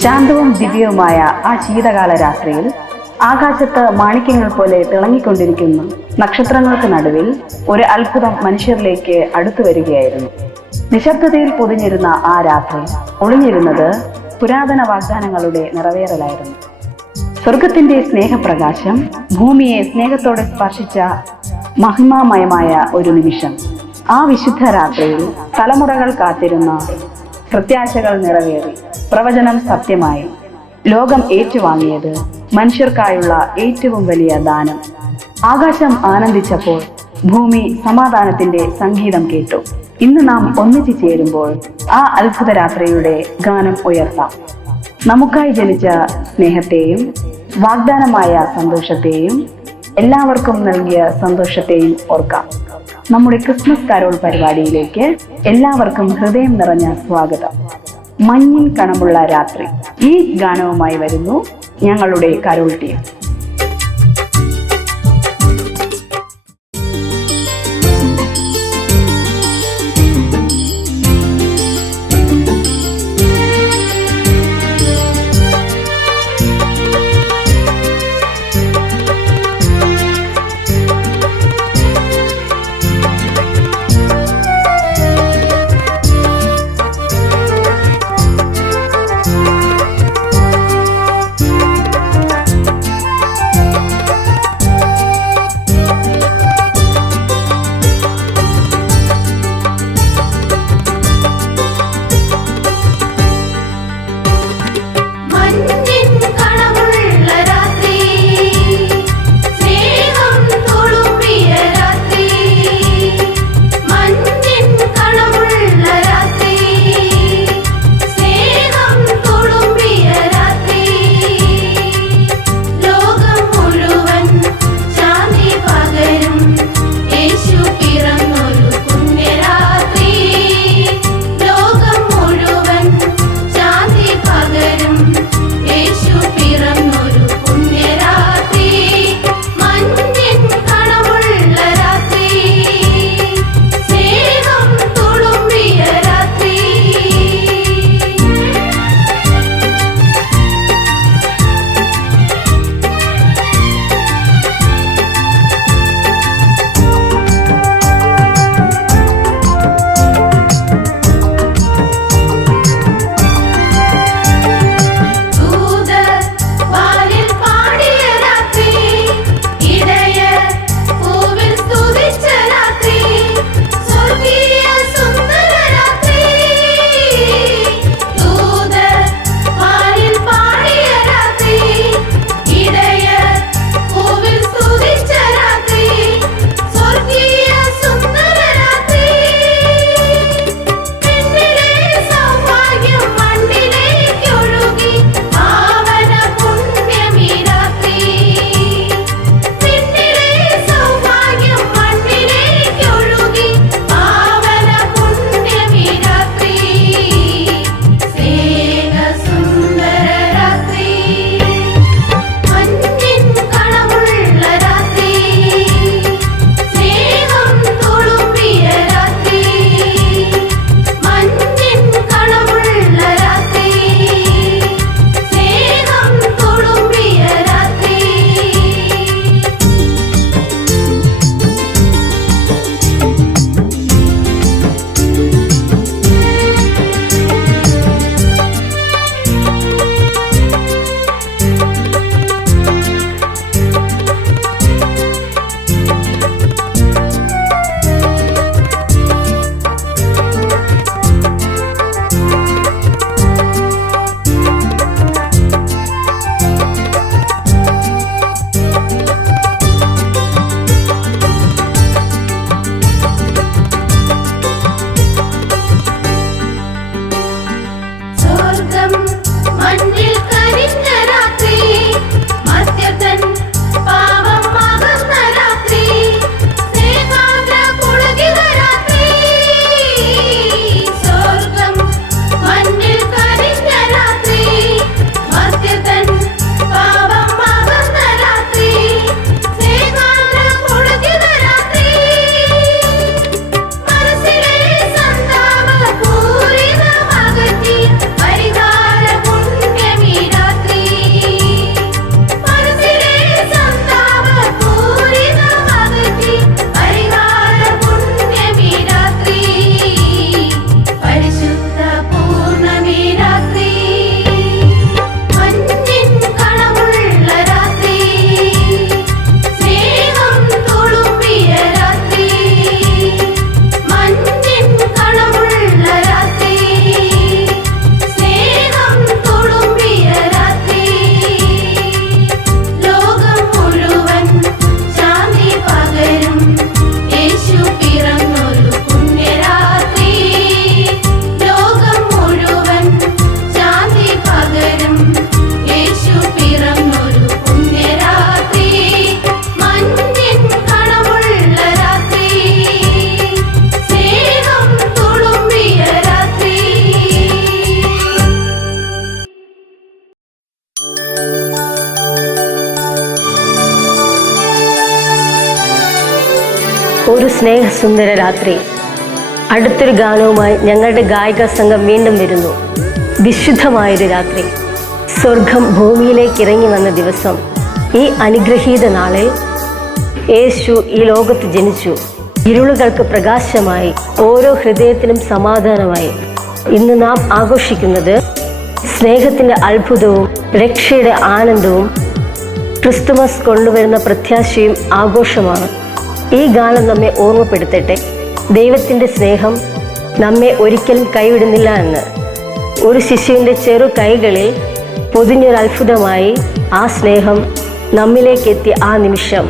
ശാന്തവും ദിവ്യവുമായ ആ ശീതകാല രാത്രിയിൽ ആകാശത്ത് മാണിക്യങ്ങൾ പോലെ തിളങ്ങിക്കൊണ്ടിരിക്കുന്ന നക്ഷത്രങ്ങൾക്ക് നടുവിൽ ഒരു അത്ഭുതം മനുഷ്യരിലേക്ക് അടുത്തു വരികയായിരുന്നു. നിശബ്ദതയിൽ പൊതിഞ്ഞിരുന്ന ആ രാത്രി ഒളിഞ്ഞിരുന്നത് പുരാതന വാഗ്ദാനങ്ങളുടെ നിറവേറലായിരുന്നു. സ്വർഗത്തിന്റെ സ്നേഹപ്രകാശം ഭൂമിയെ സ്നേഹത്തോടെ സ്പർശിച്ച മഹിമാമയമായ ഒരു നിമിഷം. ആ വിശുദ്ധ രാത്രിയിൽ തലമുറകൾ കാത്തിരുന്ന പ്രത്യാശകൾ നിറവേറി. പ്രവചനം സത്യമായി. ലോകം ഏറ്റുവാങ്ങിയത് മനുഷ്യർക്കായുള്ള ഏറ്റവും വലിയ ദാനം. ആകാശം ആനന്ദിച്ചപ്പോൾ ഭൂമി സമാധാനത്തിന്റെ സംഗീതം കേട്ടു. ഇന്ന് നാം ഒന്നിച്ചു ചേരുമ്പോൾ ആ അത്ഭുത രാത്രിയുടെ ഗാനം ഉയർത്താം. നമുക്കായി ജനിച്ച സ്നേഹത്തെയും വാഗ്ദാനമായ സന്തോഷത്തെയും എല്ലാവർക്കും നൽകിയ സന്തോഷത്തെയും ഓർക്കാം. നമ്മുടെ ക്രിസ്മസ് കരോൾ പരിപാടിയിലേക്ക് എല്ലാവർക്കും ഹൃദയം നിറഞ്ഞ സ്വാഗതം. മഞ്ഞിൻ കണമുള്ള രാത്രി ഈ ഗാനവുമായി വരുന്നു ഞങ്ങളുടെ കരോൾ ടീം. ഒരു സ്നേഹസുന്ദര രാത്രി. അടുത്തൊരു ഗാനവുമായി ഞങ്ങളുടെ ഗായിക സംഘം വീണ്ടും വരുന്നു. വിശുദ്ധമായൊരു രാത്രി. സ്വർഗം ഭൂമിയിലേക്ക് ഇറങ്ങി വന്ന ദിവസം. ഈ അനുഗ്രഹീത നാളിൽ യേശു ഈ ലോകത്ത് ജനിച്ചു. ഇരുളുകൾക്ക് പ്രകാശമായി, ഓരോ ഹൃദയത്തിനും സമാധാനമായി. ഇന്ന് നാം ആഘോഷിക്കുന്നത് സ്നേഹത്തിൻ്റെ അത്ഭുതവും രക്ഷയുടെ ആനന്ദവും ക്രിസ്തുമസ് കൊണ്ടുവരുന്ന പ്രത്യാശയും ആഘോഷമാണ്. ഈ ഗാനം നമ്മെ ഓർമ്മപ്പെടുത്തട്ടെ, ദൈവത്തിൻ്റെ സ്നേഹം നമ്മെ ഒരിക്കലും കൈവിടുന്നില്ല എന്ന്. ഒരു ശിശുവിൻ്റെ ചെറു കൈകളിൽ പൊതിഞ്ഞൊരത്ഭുതമായി ആ സ്നേഹം നമ്മിലേക്കെത്തിയ ആ നിമിഷം.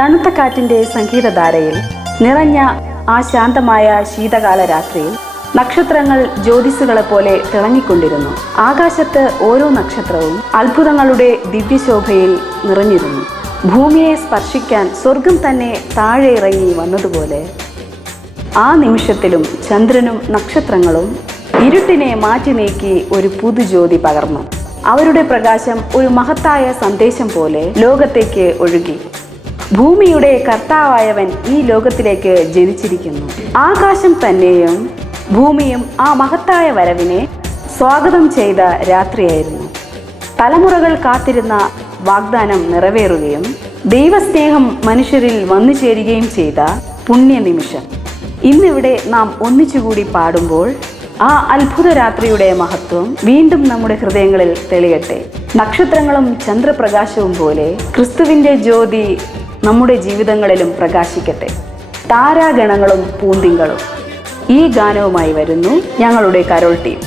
തണുത്ത കാറ്റിന്റെ സംഗീതധാരയിൽ നിറഞ്ഞ ആ ശാന്തമായ ശീതകാല രാത്രിയിൽ നക്ഷത്രങ്ങൾ ജ്യോതിസുകളെ പോലെ തിളങ്ങിക്കൊണ്ടിരുന്നു. ആകാശത്ത് ഓരോ നക്ഷത്രവും അത്ഭുതങ്ങളുടെ ദിവ്യശോഭയിൽ നിറഞ്ഞിരുന്നു. ഭൂമിയെ സ്പർശിക്കാൻ സ്വർഗം തന്നെ താഴെ ഇറങ്ങി വന്നതുപോലെ ആ നിമിഷത്തിലും ചന്ദ്രനും നക്ഷത്രങ്ങളും ഇരുട്ടിനെ മാറ്റി നീക്കി ഒരു പുതുജ്യോതി പകർന്നു. അവരുടെ പ്രകാശം ഒരു മഹത്തായ സന്ദേശം പോലെ ലോകത്തേക്ക് ഒഴുകി. ഭൂമിയുടെ കർത്താവായവൻ ഈ ലോകത്തിലേക്ക് ജനിച്ചിരിക്കുന്നു. ആകാശം തന്നെയും ഭൂമിയും ആ മഹത്തായ വരവിനെ സ്വാഗതം ചെയ്ത രാത്രിയായിരുന്നു. തലമുറകൾ കാത്തിരുന്ന വാഗ്ദാനം നിറവേറുകയും ദൈവസ്നേഹം മനുഷ്യരിൽ വന്നു ചേരുകയും ചെയ്ത പുണ്യനിമിഷം ഇന്നിവിടെ നാം ഒന്നിച്ചുകൂടി പാടുമ്പോൾ ആ അത്ഭുത രാത്രിയുടെ മഹത്വം വീണ്ടും നമ്മുടെ ഹൃദയങ്ങളിൽ തെളിയട്ടെ. നക്ഷത്രങ്ങളും ചന്ദ്രപ്രകാശവും പോലെ ക്രിസ്തുവിൻ്റെ ജ്യോതി നമ്മുടെ ജീവിതങ്ങളിലും പ്രകാശിക്കട്ടെ. താരാഗണങ്ങളും പൂന്തിങ്കളും ഈ ഗാനവുമായി വരുന്നു ഞങ്ങളുടെ കരോൾ ടീം.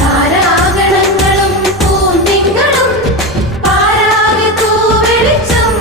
താരാഗണങ്ങളും പൂന്തിങ്കളും പാരാകെ തൂവെളിച്ചം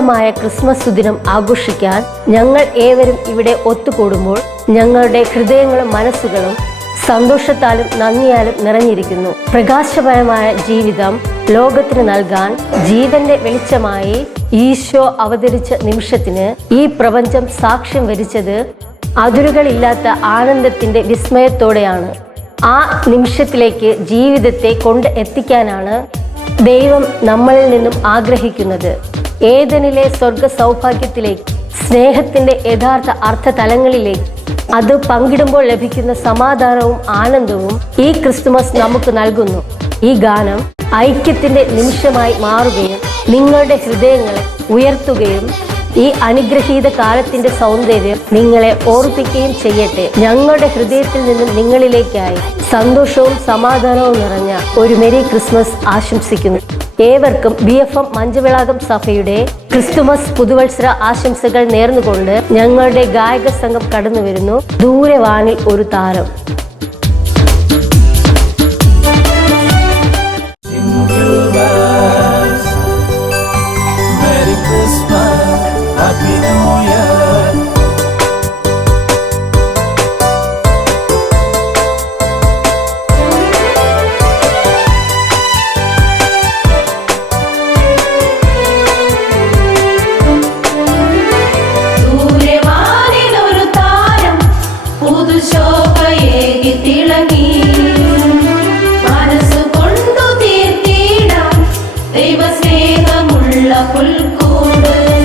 വിശാലമായ ക്രിസ്മസ് സുദിനം ആഘോഷിക്കാൻ ഞങ്ങൾ ഏവരും ഇവിടെ ഒത്തുകൂടുമ്പോൾ ഞങ്ങളുടെ ഹൃദയങ്ങളും മനസ്സുകളും സന്തോഷത്താലും നന്ദിയാലും നിറഞ്ഞിരിക്കുന്നു. പ്രകാശപരമായ ജീവിതം ലോകത്തിന് നൽകാൻ ജീവന്റെ വെളിച്ചമായി ഈശോ അവതരിച്ച നിമിഷത്തിന് ഈ പ്രപഞ്ചം സാക്ഷ്യം വരിച്ചത് അതിരുകളില്ലാത്ത ആനന്ദത്തിന്റെ വിസ്മയത്തോടെയാണ്. ആ നിമിഷത്തിലേക്ക് ജീവിതത്തെ കൊണ്ട് എത്തിക്കാനാണ് ദൈവം നമ്മളിൽ നിന്നും ആഗ്രഹിക്കുന്നത്. ഏദനിലെ സ്വർഗ സൗഭാഗ്യത്തിലേക്ക്, സ്നേഹത്തിന്റെ യഥാർത്ഥ അർത്ഥതലങ്ങളിലേക്ക്, അത് പങ്കിടുമ്പോൾ ലഭിക്കുന്ന സമാധാനവും ആനന്ദവും ഈ ക്രിസ്തുമസ് നമുക്ക് നൽകുന്നു. ഈ ഗാനം ഐക്യത്തിന്റെ നിമിഷമായി മാറുകയും നിങ്ങളുടെ ഹൃദയങ്ങളെ ഉയർത്തുകയും ഈ അനുഗ്രഹീത കാലത്തിന്റെ സൗന്ദര്യം നിങ്ങളെ ഓർപ്പിക്കുകയും ചെയ്യട്ടെ. ഞങ്ങളുടെ ഹൃദയത്തിൽ നിന്നും നിങ്ങളിലേക്കായി സന്തോഷവും സമാധാനവും നിറഞ്ഞ ഒരു മെരി ക്രിസ്മസ് ആശംസിക്കുന്നു. ഏവർക്കും BFM മഞ്ചവിളാകം സഭയുടെ ക്രിസ്തുമസ് പുതുവത്സര ആശംസകൾ നേർന്നുകൊണ്ട് ഞങ്ങളുടെ ഗായക സംഘം കടന്നു വരുന്നു. ദൂരെ വാനിൽ ഒരു താരം. ദൈവസ്നേഹമുള്ള പുൽക്കൂട്